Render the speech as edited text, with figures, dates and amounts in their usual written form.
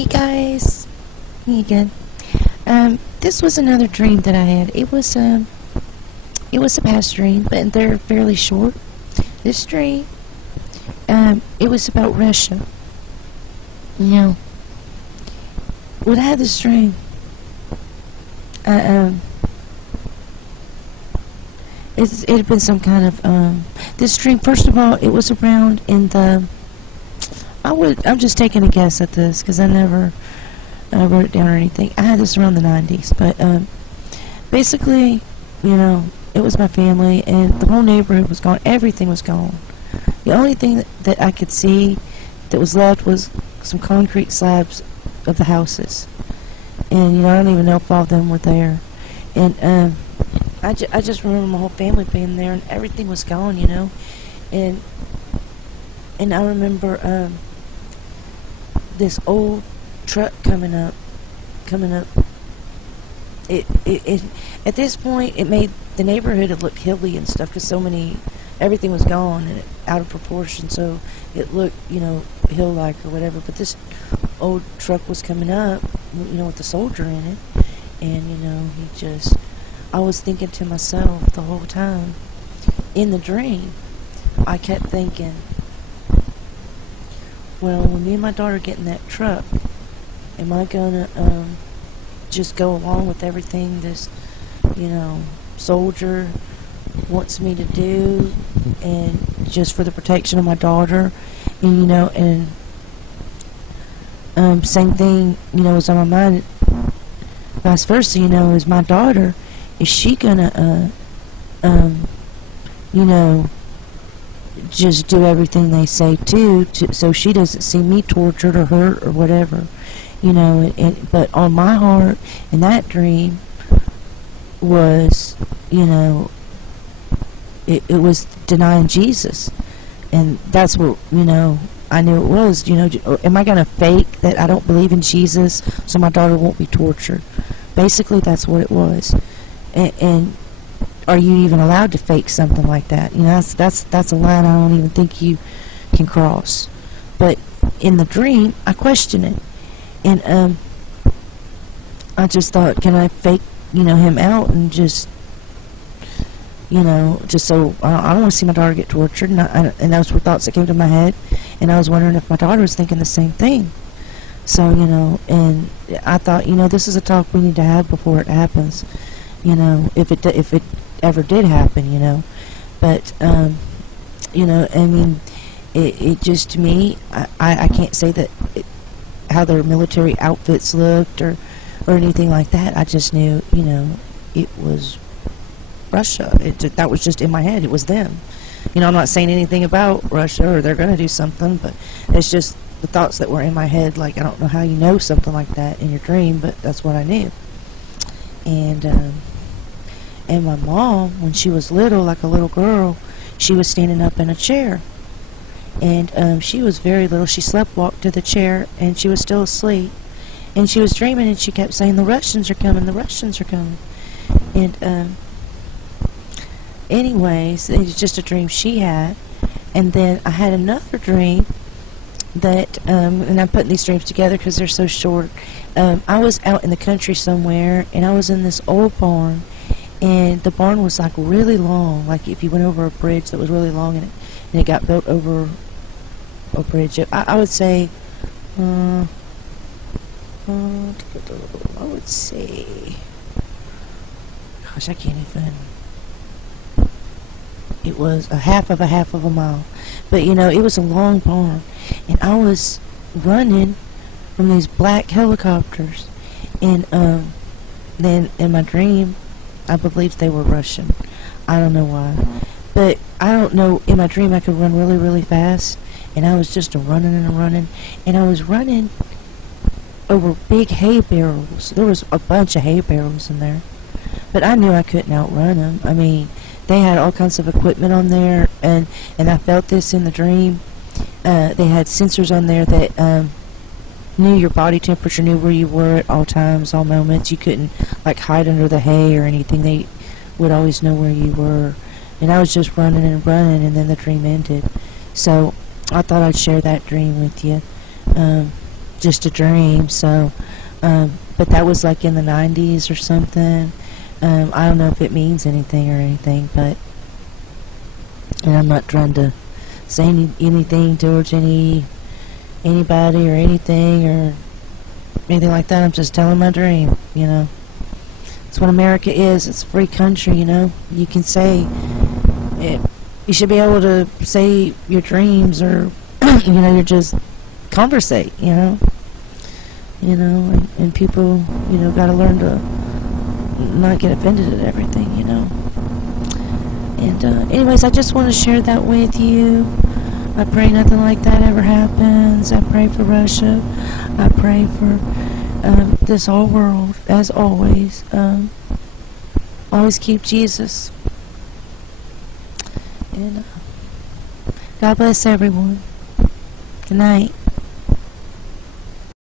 Hey guys, me again. This was another dream that I had. It was a past dream, but they're fairly short. This dream, it was about Russia. You know, when I had this dream, it had been some kind of this dream. First of all, it was around in the. I'm just taking a guess at this because I never wrote it down or anything. I had this around the 90s, but basically, you know, it was my family, and the whole neighborhood was gone. Everything was gone. The only thing that I could see that was left was some concrete slabs of the houses, and you know, I don't even know if all of them were there. And I just remember my whole family being there, and everything was gone, you know, and I remember this old truck coming up. It at this point it made the neighborhood look hilly and stuff because everything was gone and out of proportion, so it looked, you know, hill-like or whatever. But this old truck was coming up, you know, with a soldier in it, and you know, I was thinking to myself the whole time in the dream. I kept thinking, well, when me and my daughter get in that truck, am I gonna just go along with everything this, you know, soldier wants me to do, and just for the protection of my daughter, and you know, and same thing, you know, was on my mind. Vice versa, you know, is my daughter, is she gonna you know, just do everything they say so she doesn't see me tortured or hurt or whatever, you know, but on my heart in that dream was, you know, it was denying Jesus, and that's what, you know, I knew it was, you know, am I going to fake that I don't believe in Jesus so my daughter won't be tortured? Basically, that's what it was, and are you even allowed to fake something like that? You know, that's a line I don't even think you can cross. But in the dream, I questioned it, and I just thought, can I fake, you know, him out and just, you know, just so I don't want to see my daughter get tortured, and those were thoughts that came to my head, and I was wondering if my daughter was thinking the same thing. So, you know, and I thought, you know, this is a talk we need to have before it happens. You know, if it ever did happen, you know, but you know, I mean, it just, to me, I can't say that how their military outfits looked or anything like that. I just knew, you know, it was Russia. That was just in my head. It was them. You know, I'm not saying anything about Russia or they're going to do something, but it's just the thoughts that were in my head. Like, I don't know how you know something like that in your dream, but that's what I knew. And my mom, when she was little, like a little girl, she was standing up in a chair. And she was very little. She slept-walked to the chair, and she was still asleep. And she was dreaming, and she kept saying, the Russians are coming, the Russians are coming. And anyways, it was just a dream she had. And then I had another dream that, and I'm putting these dreams together because they're so short. I was out in the country somewhere, and I was in this old barn. And the barn was like really long, like if you went over a bridge that was really long, and it got built over a bridge. I would say, I would say, gosh, I can't even. It was a half of a mile, but you know, it was a long barn, and I was running from these black helicopters, and then in my dream, I believed they were Russian. I don't know why. But I don't know, in my dream I could run really, really fast. And I was just running and running. And I was running over big hay barrels. There was a bunch of hay barrels in there. But I knew I couldn't outrun them. I mean, they had all kinds of equipment on there. And I felt this in the dream. They had sensors on there that knew your body temperature, knew where you were at all times, all moments. You couldn't like hide under the hay or anything. They would always know where you were. And I was just running and running, and then the dream ended. So I thought I'd share that dream with you. just a dream. So, but that was like in the 90s or something. I don't know if it means anything or anything, but, and I'm not trying to say anything towards anybody or anything or anything like that. I'm just telling my dream, you know. It's what America is. It's a free country, you know. You can say it. You should be able to say your dreams, or you know, you're just conversate, you know. And people, you know, got to learn to not get offended at everything, you know. And anyways, I just want to share that with you. I pray nothing like that ever happens. I pray for Russia. I pray for this whole world, as always. Always keep Jesus. And God bless everyone. Good night.